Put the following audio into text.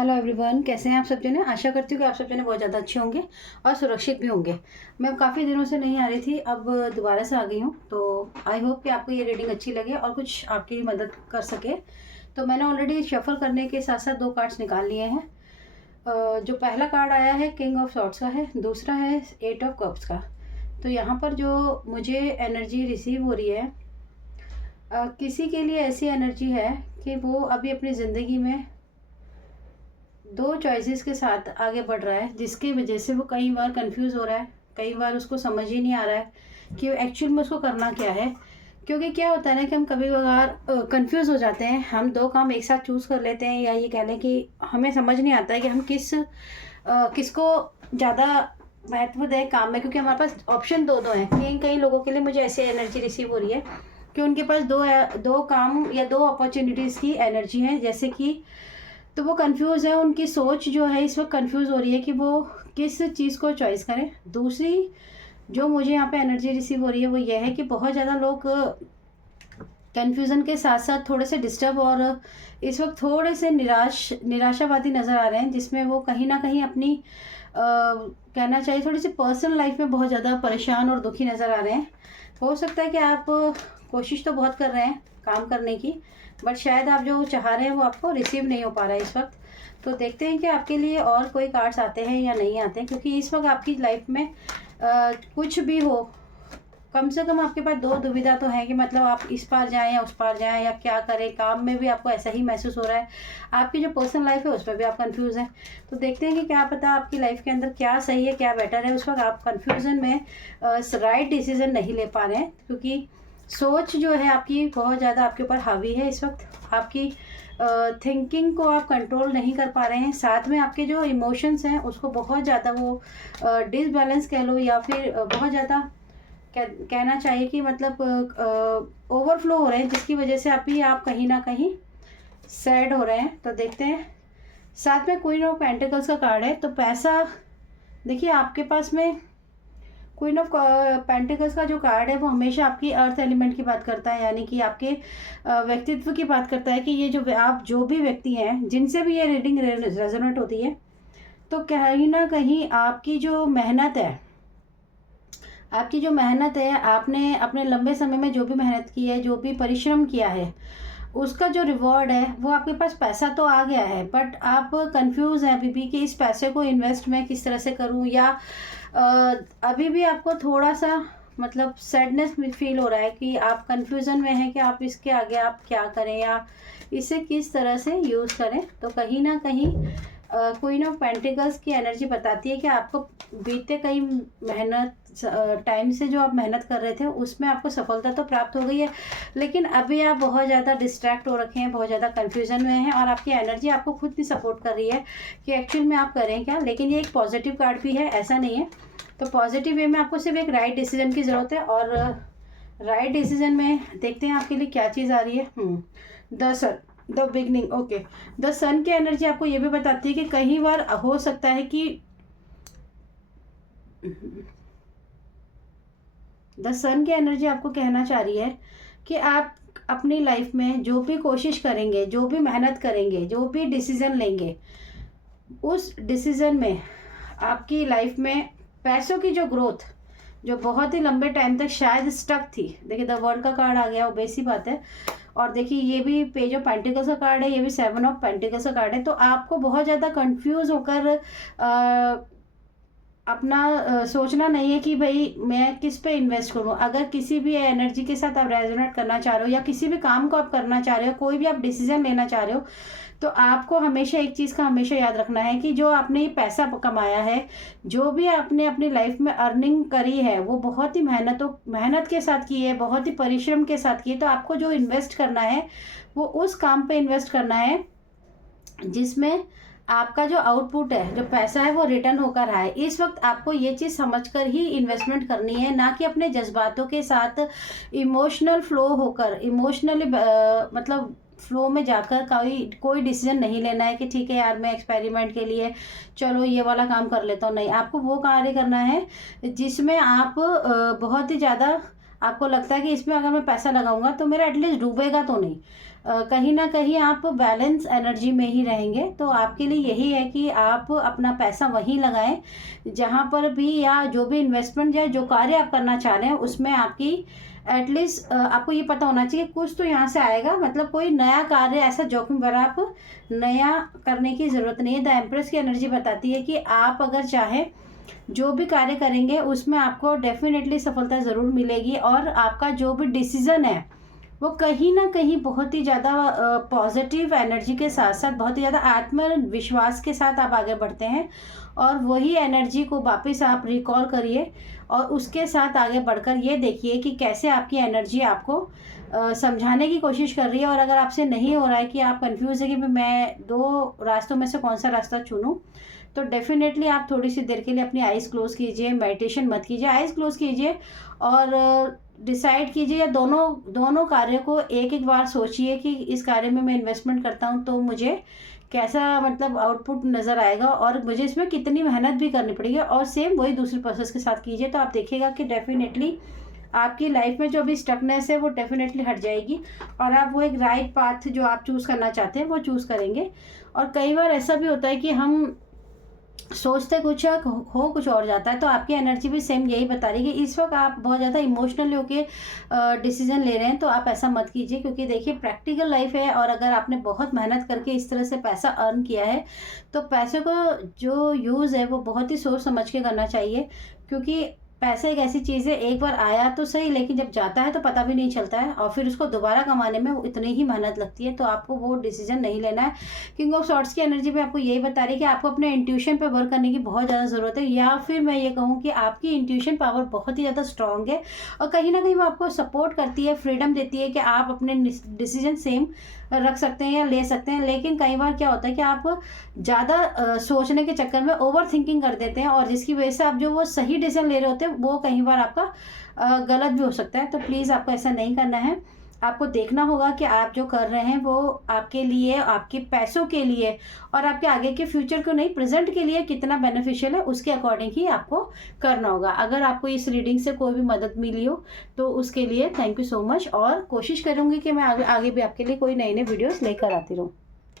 Hello everyone, कैसे हैं आप सब जने। आशा करती हूँ कि आप सब जने बहुत ज़्यादा अच्छे होंगे और सुरक्षित भी होंगे। मैं काफ़ी दिनों से नहीं आ रही थी, अब दोबारा से आ गई हूँ। तो आई होप कि आपको ये रीडिंग अच्छी लगे और कुछ आपकी मदद कर सके। तो मैंने ऑलरेडी शफल करने के साथ साथ दो कार्ड्स निकाल लिए हैं। जो पहला कार्ड आया है किंग ऑफ सॉर्ड्स का है, दूसरा है एट ऑफ कप्स का। तो यहाँ पर जो मुझे एनर्जी रिसीव हो रही है, किसी के लिए ऐसी एनर्जी है कि वो अभी अपनी ज़िंदगी में दो चॉइसेस के साथ आगे बढ़ रहा है, जिसकी वजह से वो कई बार कंफ्यूज हो रहा है। कई बार उसको समझ ही नहीं आ रहा है कि एक्चुअल में उसको करना क्या है। क्योंकि क्या होता है ना कि हम कभी कभार कंफ्यूज हो जाते हैं। हम दो काम एक साथ चूज़ कर लेते हैं, या ये कह लें कि हमें समझ नहीं आता है कि हम किसको ज़्यादा महत्व दें काम में। क्योंकि हमारे पास ऑप्शन दो दो हैं। कई कई लोगों के लिए मुझे ऐसी एनर्जी रिसीव हो रही है कि उनके पास दो काम या दो अपॉर्चुनिटीज़ की एनर्जी है। जैसे कि तो वो कंफ्यूज है, उनकी सोच जो है इस वक्त कंफ्यूज हो रही है कि वो किस चीज़ को चॉइस करें। दूसरी जो मुझे यहाँ पे एनर्जी रिसीव हो रही है वो ये है कि बहुत ज़्यादा लोग कंफ्यूजन के साथ साथ थोड़े से डिस्टर्ब और इस वक्त थोड़े से निराशावादी नज़र आ रहे हैं, जिसमें वो कहीं ना कहीं अपनी कहना चाहिए थोड़ी सी पर्सनल लाइफ में बहुत ज़्यादा परेशान और दुखी नज़र आ रहे हैं। हो सकता है कि आप कोशिश तो बहुत कर रहे हैं काम करने की, बट शायद आप जो चाह रहे हैं वो आपको रिसीव नहीं हो पा रहा है इस वक्त। तो देखते हैं कि आपके लिए और कोई कार्ड्स आते हैं या नहीं आते हैं, क्योंकि इस वक्त आपकी लाइफ में कुछ भी हो, कम से कम आपके पास दो दुविधा तो है कि मतलब आप इस पार जाएं या उस पार जाएं या क्या करें। काम में भी आपको ऐसा ही महसूस हो रहा है, आपकी जो पर्सनल लाइफ है उस पर भी आप कंफ्यूज हैं। तो देखते हैं कि क्या पता आपकी लाइफ के अंदर क्या सही है क्या बेटर है। उस वक्त आप कंफ्यूजन में राइट डिसीजन नहीं ले पा रहे हैं, क्योंकि सोच जो है आपकी बहुत ज़्यादा आपके ऊपर हावी है इस वक्त। आपकी थिंकिंग को आप कंट्रोल नहीं कर पा रहे हैं। साथ में आपके जो इमोशंस हैं उसको बहुत ज़्यादा वो डिसबैलेंस कह लो, या फिर बहुत ज़्यादा कहना चाहिए कि मतलब ओवरफ्लो हो रहे हैं, जिसकी वजह से आप कहीं ना कहीं सैड हो रहे हैं। तो देखते हैं। साथ में क्वीन ऑफ पेंटिकल्स का कार्ड है। तो पैसा देखिए, आपके पास में क्वीन ऑफ पेंटिकल्स का जो कार्ड है वो हमेशा आपकी अर्थ एलिमेंट की बात करता है, यानी कि आपके व्यक्तित्व की बात करता है कि ये जो आप जो भी व्यक्ति हैं जिनसे भी ये रीडिंग रेजोनेट होती है, तो कहीं ना कहीं आपकी जो मेहनत है, आपने अपने लंबे समय में जो भी मेहनत की है, जो भी परिश्रम किया है, उसका जो रिवॉर्ड है वो आपके पास पैसा तो आ गया है, बट आप कंफ्यूज हैं अभी भी कि इस पैसे को इन्वेस्ट मैं किस तरह से करूं, या अभी भी आपको थोड़ा सा मतलब सैडनेस फील हो रहा है कि आप कंफ्यूजन में हैं कि आप इसके आगे आप क्या करें या इसे किस तरह से यूज़ करें। तो कहीं ना कहीं क्वीन ऑफ पेंटिकल्स की एनर्जी बताती है कि आपको बीते कई मेहनत टाइम से जो आप मेहनत कर रहे थे उसमें आपको सफलता तो प्राप्त हो गई है, लेकिन अभी आप बहुत ज़्यादा डिस्ट्रैक्ट हो रखे हैं, बहुत ज़्यादा कन्फ्यूजन में हैं, और आपकी एनर्जी आपको खुद नहीं सपोर्ट कर रही है कि एक्चुअल में आप करें क्या। लेकिन ये एक पॉजिटिव कार्ड भी है, ऐसा नहीं है। तो पॉजिटिव वे में आपको सिर्फ एक राइट डिसीजन की ज़रूरत है, और राइट डिसीजन में देखते हैं आपके लिए क्या चीज़ आ रही है। The beginning, okay. द सन की एनर्जी आपको ये भी बताती है कि कई बार हो सकता है कि द सन की एनर्जी आपको कहना चाह रही है कि आप अपनी लाइफ में जो भी कोशिश करेंगे, जो भी मेहनत करेंगे, जो भी डिसीजन लेंगे, उस डिसीजन में आपकी लाइफ में पैसों की जो ग्रोथ जो बहुत ही लंबे टाइम तक शायद स्टक थी। देखिए, द वर्ल्ड का कार्ड आ गया, वो बेसी बात है। और देखिए, ये भी पेज ऑफ पेंटिकल्स का कार्ड है, ये भी सेवन ऑफ पेंटिकल्स का कार्ड है। तो आपको बहुत ज़्यादा कंफ्यूज होकर अपना सोचना नहीं है कि भाई मैं किस पे इन्वेस्ट करूं। अगर किसी भी एनर्जी के साथ आप रेजोनेट करना चाह रहे हो, या किसी भी काम को आप करना चाह रहे हो, कोई भी आप डिसीजन लेना चाह रहे हो, तो आपको हमेशा एक चीज़ का हमेशा याद रखना है कि जो आपने ये पैसा कमाया है, जो भी आपने अपनी लाइफ में अर्निंग करी है, वो बहुत ही मेहनत के साथ की है, बहुत ही परिश्रम के साथ की है। तो आपको जो इन्वेस्ट करना है वो उस काम पे इन्वेस्ट करना है जिसमें आपका जो आउटपुट है, जो पैसा है, वो रिटर्न होकर आए। इस वक्त आपको ये चीज़ समझकर ही इन्वेस्टमेंट करनी है, ना कि अपने जज्बातों के साथ इमोशनल फ्लो होकर, इमोशनली मतलब फ्लो में जाकर कोई डिसीजन नहीं लेना है कि ठीक है यार मैं एक्सपेरिमेंट के लिए चलो ये वाला काम कर लेता हूँ। नहीं, आपको वो कार्य करना है जिसमें आप बहुत ही ज़्यादा आपको लगता है कि इसमें अगर मैं पैसा लगाऊंगा तो मेरा एटलीस्ट डूबेगा तो नहीं। कहीं ना कहीं आप बैलेंस एनर्जी में ही रहेंगे। तो आपके लिए यही है कि आप अपना पैसा वहीं लगाएं जहां पर भी, या जो भी इन्वेस्टमेंट या जो कार्य आप करना चाह रहे हैं उसमें आपकी एटलीस्ट आपको ये पता होना चाहिए कुछ तो यहाँ से आएगा। मतलब कोई नया कार्य ऐसा जोखिम भरा आप नया करने की ज़रूरत नहीं है। द एम्प्रेस की एनर्जी बताती है कि आप अगर चाहें जो भी कार्य करेंगे उसमें आपको डेफिनेटली सफलता ज़रूर मिलेगी, और आपका जो भी डिसीज़न है वो कहीं ना कहीं बहुत ही ज़्यादा पॉजिटिव एनर्जी के साथ साथ बहुत ही ज़्यादा आत्मविश्वास के साथ आप आगे बढ़ते हैं। और वही एनर्जी को वापस आप रिकॉल करिए और उसके साथ आगे बढ़कर ये देखिए कि कैसे आपकी एनर्जी आपको समझाने की कोशिश कर रही है। और अगर आपसे नहीं हो रहा है कि आप कंफ्यूज है कि मैं दो रास्तों में से कौन सा रास्ता चुनूं, तो डेफिनेटली आप थोड़ी सी देर के लिए अपनी आइज़ क्लोज़ कीजिए, मेडिटेशन मत कीजिए, आइज़ क्लोज़ कीजिए और डिसाइड कीजिए, या दोनों कार्य को एक एक बार सोचिए कि इस कार्य में मैं इन्वेस्टमेंट करता हूँ तो मुझे कैसा मतलब आउटपुट नज़र आएगा और मुझे इसमें कितनी मेहनत भी करनी पड़ेगी। और सेम वही दूसरे प्रोसेस के साथ कीजिए, तो आप देखिएगा कि डेफिनेटली आपकी लाइफ में जो भी स्टकनेस है वो डेफिनेटली हट जाएगी और आप वो एक राइट पाथ जो आप चूज़ करना चाहते हैं वो चूज़ करेंगे। और कई बार ऐसा भी होता है कि हम सोचते कुछ हो कुछ और जाता है। तो आपकी एनर्जी भी सेम यही बता रही है कि इस वक्त आप बहुत ज़्यादा इमोशनल होके डिसीजन ले रहे हैं, तो आप ऐसा मत कीजिए। क्योंकि देखिए प्रैक्टिकल लाइफ है और अगर आपने बहुत मेहनत करके इस तरह से पैसा अर्न किया है तो पैसे को जो यूज़ है वो बहुत ही सोच समझ के करना चाहिए। क्योंकि पैसा एक ऐसी चीज़ है, एक बार आया तो सही लेकिन जब जाता है तो पता भी नहीं चलता है और फिर उसको दोबारा कमाने में इतनी ही मेहनत लगती है। तो आपको वो डिसीजन नहीं लेना है। किंग ऑफ सॉर्ट्स की एनर्जी पे आपको यही बता रही है कि आपको अपने इंट्यूशन पे वर्क करने की बहुत ज़्यादा ज़रूरत है, या फिर मैं ये कहूँ कि आपकी इंट्यूशन पावर बहुत ही ज़्यादा स्ट्रांग है और कहीं ना कहीं वो आपको सपोर्ट करती है, फ्रीडम देती है कि आप अपने डिसीजन सेम रख सकते हैं या ले सकते हैं। लेकिन कई बार क्या होता है कि आप ज़्यादा सोचने के चक्कर में ओवर थिंकिंग कर देते हैं और जिसकी वजह से आप जो वो सही डिसीजन ले रहे होते हैं वो कई बार आपका गलत भी हो सकता है। तो प्लीज़ आपको ऐसा नहीं करना है। आपको देखना होगा कि आप जो कर रहे हैं वो आपके लिए, आपके पैसों के लिए और आपके आगे के फ्यूचर को नहीं, प्रेजेंट के लिए कितना बेनिफिशियल है उसके अकॉर्डिंग ही आपको करना होगा। अगर आपको इस रीडिंग से कोई भी मदद मिली हो तो उसके लिए थैंक यू सो मच, और कोशिश करूँगी कि मैं आगे भी आपके लिए कोई नई नई वीडियोस लेकर आती रहूँ।